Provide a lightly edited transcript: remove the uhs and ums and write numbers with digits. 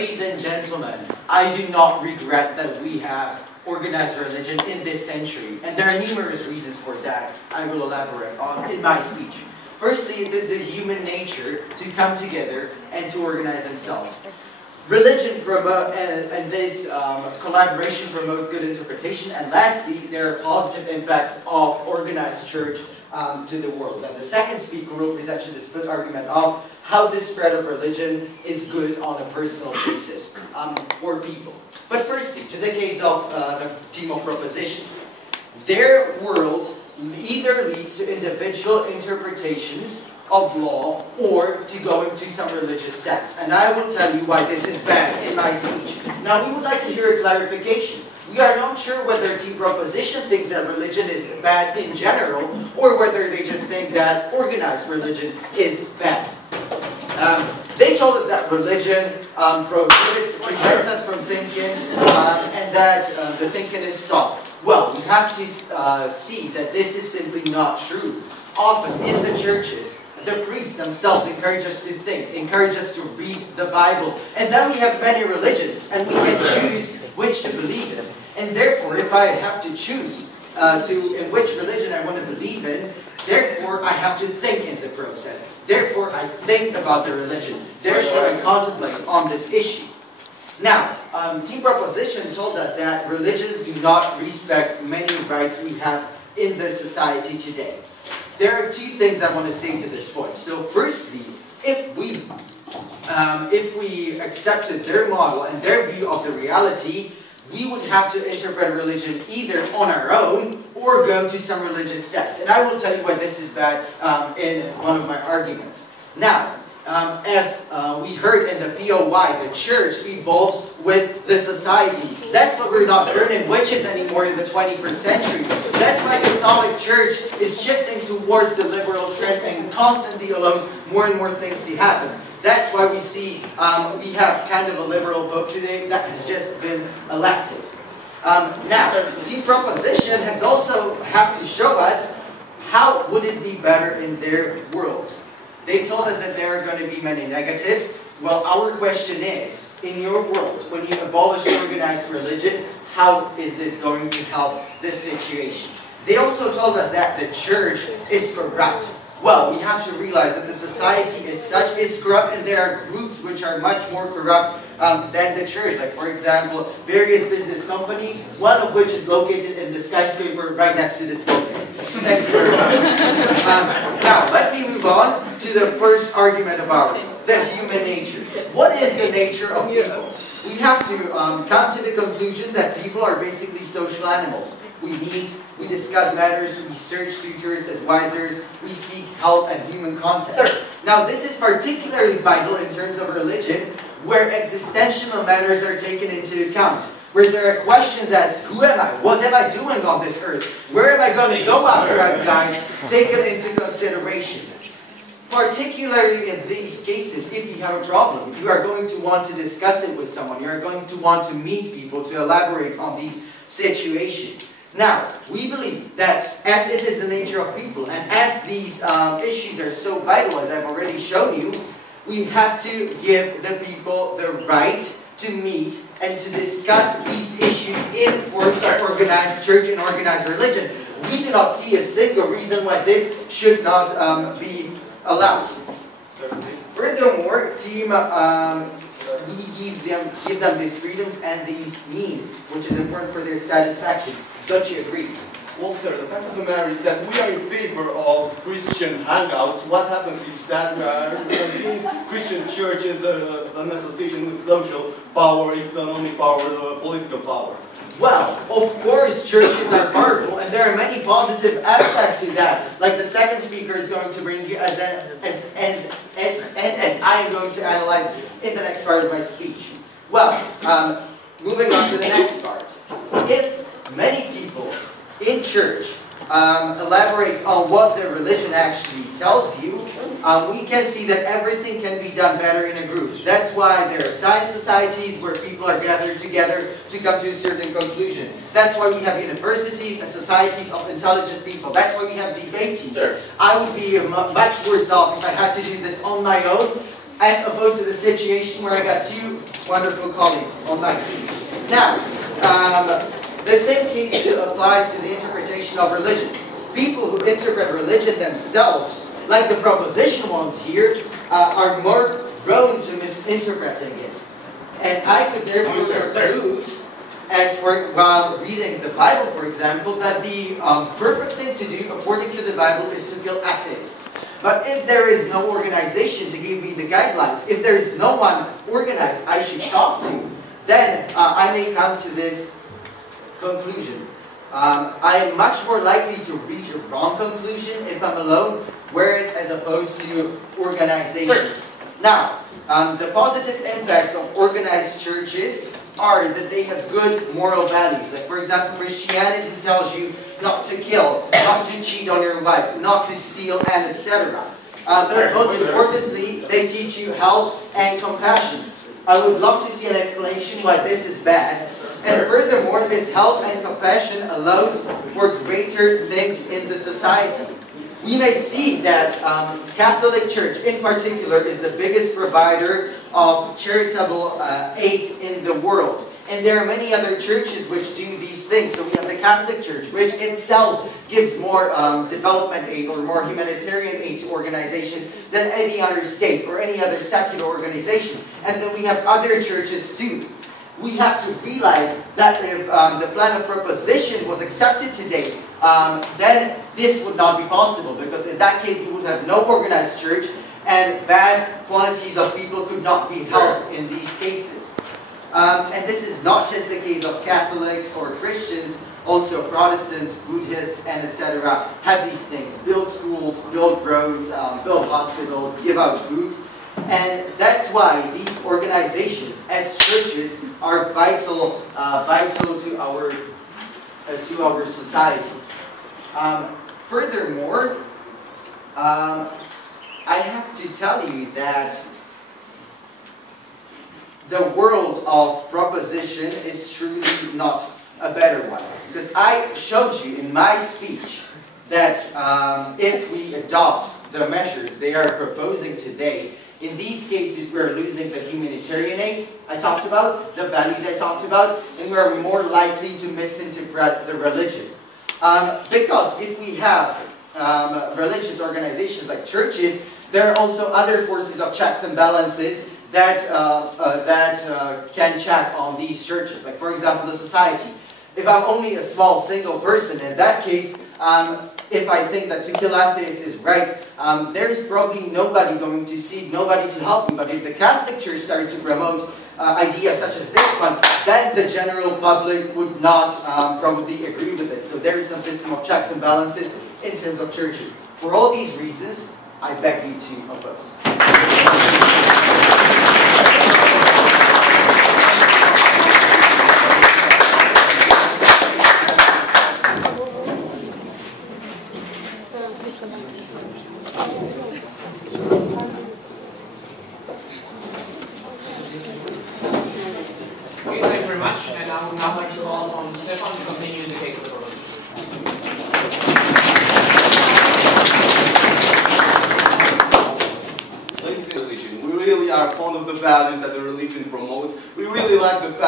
Ladies and gentlemen, I do not regret that we have organized religion in this century, and there are numerous reasons for that I will elaborate on in my speech. Firstly, it is the human nature to come together and to organize themselves. Religion and this collaboration promotes good interpretation, and lastly, there are positive impacts of organized church to the world. And the second speaker will present you the split argument of how the spread of religion is good on a personal basis for people. But firstly, to the case of the team of proposition. Their world either leads to individual interpretations of law or to going to some religious sects. And I will tell you why this is bad in my speech. Now, we would like to hear a clarification. We are not sure whether team proposition thinks that religion is bad in general, or whether they just think that organized religion is bad. They told us that religion prevents us from thinking, and that the thinking is stopped. Well, we have to see that this is simply not true. Often in the churches, the priests themselves encourage us to think, encourage us to read the Bible. And then we have many religions, and we can choose which to believe in. And therefore, if I have to choose in which religion I want to believe in, therefore I have to think in the process. Therefore, I think about the religion. Therefore, I contemplate on this issue. Now, team proposition told us that religions do not respect many rights we have in the society today. There are two things I want to say to this point. So firstly, if we accepted their model and their view of the reality, we would have to interpret religion either on our own or go to some religious sects. And I will tell you why this is bad in one of my arguments. Now, as we heard in the POY, the church evolves with the society. That's why we're not burning witches anymore in the 21st century. That's why the Catholic Church is shifting towards the liberal trend and constantly allows more and more things to happen. That's why we see we have kind of a liberal pope today that has just been elected. Now, team proposition has also have to show us how would it be better in their world. They told us that there are going to be many negatives. Well, our question is, in your world, when you abolish organized religion, how is this going to help this situation? They also told us that the church is corrupt. Well, we have to realize that the society is corrupt, and there are groups which are much more corrupt than the church. Like, for example, various business companies, one of which is located in the skyscraper right next to this building. Thank you very much. Now, let me move on to the first argument of ours, the human nature. What is the nature of people? We have to come to the conclusion that people are basically social animals. We meet, we discuss matters, we search tutors, advisors, we seek help and human contact. Now, this is particularly vital in terms of religion, where existential matters are taken into account, where there are questions as, who am I? What am I doing on this earth? Where am I going to go after I've died? Taken into consideration. Particularly in these cases, if you have a problem, you are going to want to discuss it with someone. You are going to want to meet people to elaborate on these situations. Now, we believe that as it is the nature of people, and as these issues are so vital, as I've already shown you, we have to give the people the right to meet and to discuss these issues in forms of organized church and organized religion. We do not see a single reason why this should not be allowed. Furthermore, team, we give them these freedoms and these means, which is important for their satisfaction. Don't you agree? Well, sir, the fact of the matter is that we are in favor of Christian hangouts. What happens is that these Christian churches are an association with social power, economic power, political power. Well, of course, churches are powerful, and there are many positive aspects to that. Like the second speaker is going to bring you, as I am going to analyze in the next part of my speech. Well, moving on to the next part. If many people in church elaborate on what their religion actually tells you, we can see that everything can be done better in a group. That's why there are science societies where people are gathered together to come to a certain conclusion. That's why we have universities and societies of intelligent people. That's why we have debate teams. Sure. I would be much worse off if I had to do this on my own, as opposed to the situation where I got two wonderful colleagues on my team. Now, the same case still applies to the interpretation of religion. People who interpret religion themselves, like the proposition ones here, are more prone to misinterpreting it. And I could therefore conclude, while reading the Bible, for example, that the perfect thing to do, according to the Bible, is to kill atheists. But if there is no organization to give me the guidelines, if there is no one organized I should talk to, then I may come to this conclusion. I am much more likely to reach a wrong conclusion if I'm alone, whereas as opposed to organizations. Now, the positive impacts of organized churches are that they have good moral values. Like, for example, Christianity tells you not to kill, not to cheat on your wife, not to steal, and etc. But most importantly, they teach you health and compassion. I would love to see an explanation why this is bad. And furthermore, this help and compassion allows for greater things in the society. We may see that Catholic Church in particular is the biggest provider of charitable aid in the world. And there are many other churches which do these things. So we have the Catholic Church, which itself gives more development aid or more humanitarian aid to organizations than any other state or any other secular organization. And then we have other churches too. We have to realize that if the plan of proposition was accepted today, then this would not be possible, because in that case we would have no organized church and vast quantities of people could not be helped in these cases. And this is not just the case of Catholics or Christians, also Protestants, Buddhists, and etc. have these things. Build schools, build roads, build hospitals, give out food. And that's why these organizations, as churches, are vital to our society. Furthermore, I have to tell you that the world of proposition is truly not a better one. Because I showed you in my speech that if we adopt the measures they are proposing today, in these cases, we're losing the humanitarian aid I talked about, the values I talked about, and we're more likely to misinterpret the religion. Because if we have religious organizations like churches, there are also other forces of checks and balances that can check on these churches. Like, for example, the society. If I'm only a small single person, in that case, if I think that to kill atheists is right, there is probably nobody going to see, nobody to help me. But if the Catholic Church started to promote ideas such as this one, then the general public would not probably agree with it. So there is some system of checks and balances in terms of churches. For all these reasons, I beg you to oppose. Okay, thank you very much. And I would now like to call on Stefan to continue the case of the religion. Ladies and religion, we really are fond of the values that the religion promotes. We really like the fact